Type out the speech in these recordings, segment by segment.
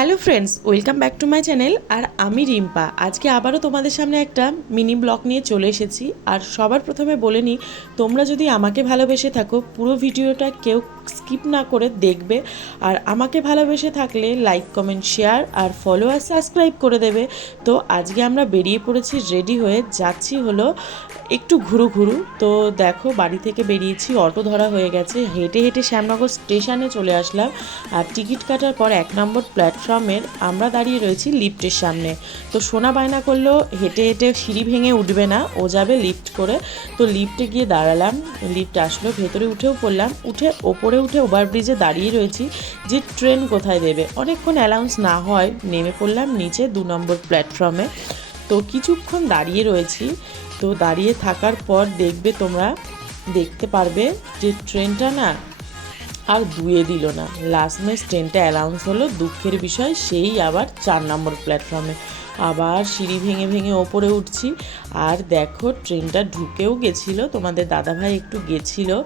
Hello friends, welcome back to my channel. আর আমি রিম্পা আজকে আবারও তোমাদের সামনে একটা মিনি ব্লগ নিয়ে চলে এসেছি। আর সবার প্রথমে বলে নিই, তোমরা যদি আমাকে ভালোবেসে থাকো পুরো ভিডিওটা কেউ স্কিপ না করে দেখবে। আর আমাকে ভালোবেসে থাকলে লাইক, কমেন্ট, শেয়ার আর ফলো আর সাবস্ক্রাইব করে দেবে। তো আজকে আমরা বেরিয়ে পড়েছি, রেডি হয়ে যাচ্ছি হলো একটু ঘুরু। তো দেখো, বাড়ি থেকে বেরিয়েছি, অটো ধরা হয়ে গেছে, হেঁটে হেঁটে শ্যামনগর স্টেশনে চলে আসলাম। আর টিকিট কাটার পর 1 নম্বর প্ল্যাটফর্মের আমরা দাঁড়িয়ে রয়েছি লিফটের সামনে। তো সোনা বায়না করলো হেঁটে হেঁটে সিঁড়ি ভেঙে উঠবে না, ও যাবে লিফট করে। তো লিফটে গিয়ে দাঁড়ালাম, লিফট আসলো, ভেতরে উঠেও পড়লাম। ওপরে উঠে ওভারব্রিজে দাঁড়িয়ে রয়েছি যে ট্রেন কোথায় দেবে। অনেকক্ষণ অ্যানাউন্স না হয় নেমে পড়লাম নিচে 2 নম্বর প্ল্যাটফর্মে। তো কিছুক্ষণ দাঁড়িয়ে রয়েছি। তো দাঁড়িয়ে থাকার পর দেখতে পারবে যে ট্রেনটা না আর দুয়ে দিল না। লাস্টমেশ ট্রেনটা অ্যানাউন্স হলো, দুঃখের বিষয় সেই আবার 4 নম্বর প্ল্যাটফর্মে। আবার সিঁড়ি ভেঙে ভেঙে ওপরে উঠছি। আর দেখো, ট্রেনটা ঢুকেও গেছিলো, তোমাদের দাদাভাই একটু গেছিলো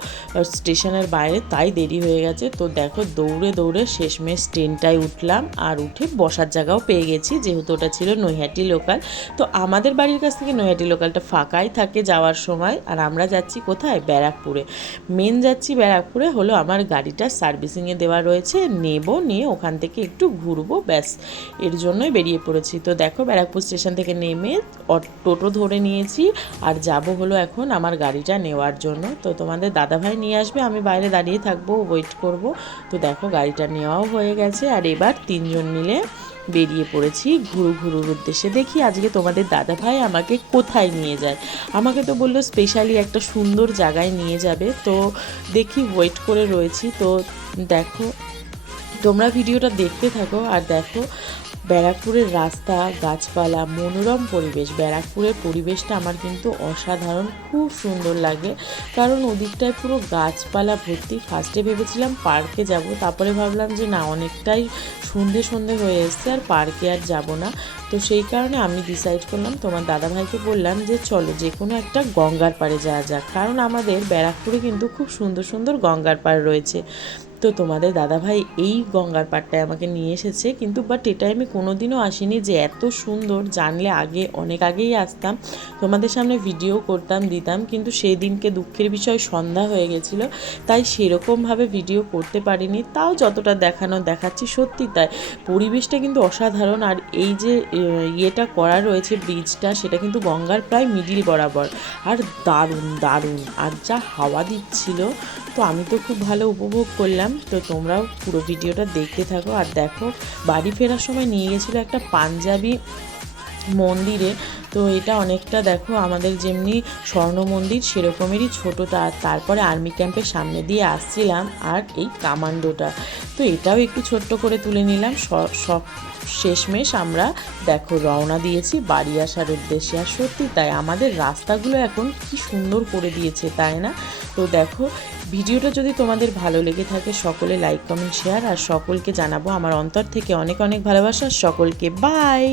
স্টেশনের বাইরে, তাই দেরি হয়ে গেছে। তো দেখো, দৌড়ে দৌড়ে শেষমেশ ট্রেনটায় উঠলাম। আর উঠে বসার জায়গাও পেয়ে গেছি, যেহেতু ওটা ছিল নৈহাটি লোকাল। তো আমাদের বাড়ির কাছ থেকে নৈহাটি লোকালটা ফাঁকাই থাকে যাওয়ার সময়। আর আমরা যাচ্ছি কোথায়? ব্যারাকপুরে। যাচ্ছি ব্যারাকপুরে, হলো আমার গাড়িটা সার্ভিসিংয়ে দেওয়া রয়েছে, নিয়ে ওখান থেকে একটু ঘুরবো, ব্যাস এর জন্যই বেরিয়ে পড়েছি। তো দেখো, ব্যারাকপুর স্টেশন থেকে নেমে টোটো ধরে নিয়েছি। আর যাব হলো এখন আমার গাড়িটা নেওয়ার জন্য। তো তোমাদের দাদাভাই নিয়ে আসবে, আমি বাইরে দাঁড়িয়ে থাকবো, ওয়েট করব। তো দেখো, গাড়িটা নেওয়াও হয়ে গেছে। আর এবার 3 জন মিলে বেরিয়ে পড়েছি ঘুরুর উদ্দেশ্যে। দেখি আজকে তোমাদের দাদাভাই আমাকে কোথায় নিয়ে যায়। আমাকে তো বললো স্পেশালি একটা সুন্দর জায়গায় নিয়ে যাবে। তো দেখি, ওয়েট করে রয়েছি। তো দেখো, তোমরা ভিডিওটা দেখতে থাকো। আর দেখো, ব্যারাকপুরের রাস্তা, গাছপালা, মনোরম পরিবেশ। ব্যারাকপুরের পরিবেশটা আমার কিন্তু অসাধারণ, খুব সুন্দর লাগে, কারণ ওদিকটায় পুরো গাছপালা ভর্তি। ফার্স্টে ভেবেছিলাম পার্কে যাব, তারপরে ভাবলাম যে না, অনেকটাই সন্ধে হয়ে এসছে, আর পার্কে আর যাব না। তো সেই কারণে আমি ডিসাইড করলাম, তোমার দাদাভাইকে বললাম যে চলো যে কোনো একটা গঙ্গার পাড়ে যাওয়া যাক, কারণ আমাদের ব্যারাকপুরে কিন্তু খুব সুন্দর গঙ্গার পাড় রয়েছে। তো তোমাদের দাদাভাই এই গঙ্গার পাড়টায় আমাকে নিয়ে এসেছে, কিন্তু বাট এটা আমি কোনোদিনও আসিনি যে এত সুন্দর। জানলে অনেক আগেই আসতাম, তোমাদের সামনে ভিডিও করতাম, দিতাম, কিন্তু সেই দিনকে দুঃখের বিষয় সন্ধ্যা হয়ে গেছিলো, তাই সেরকমভাবে ভিডিও করতে পারিনি। তাও যতটা দেখাচ্ছি, সত্যি তাই পরিবেশটা কিন্তু অসাধারণ। আর এই যে ইয়েটা করা রয়েছে, ব্রিজটা, সেটা কিন্তু গঙ্গার প্রায় মিডিল বরাবর। আর দারুণ, আর যা হাওয়া দিচ্ছিল, তো আমি তো খুব ভালো উপভোগ করলাম। তো তোমরাও পুরো ভিডিওটা দেখতে থাকো। আর দেখো, বাড়ি ফেরার সময় নিয়ে গেছিলো একটা পাঞ্জাবি মন্দিরে। তো এটা অনেকটা দেখো আমাদের যেমনি স্বর্ণ মন্দির সেরকমেরই ছোটোটা। তারপরে আর্মি ক্যাম্পের সামনে দিয়ে আসছিলাম, আর এই কামান্ডোটা, তো এটাও একটু ছোট্ট করে তুলে নিলাম। সব শেষমেশ আমরা দেখো রওনা দিয়েছি বাড়ি আসার উদ্দেশ্যে। আর সত্যি তাই, আমাদের রাস্তাগুলো এখন কি সুন্দর করে দিয়েছে, তাই না? তো দেখো, ভিডিওটা যদি তোমাদের ভালো লেগে থাকে, সকলে লাইক, কমেন্ট, শেয়ার। আর সকলকে জানাবো আমার অন্তর থেকে অনেক ভালোবাসা। সকলকে বাই।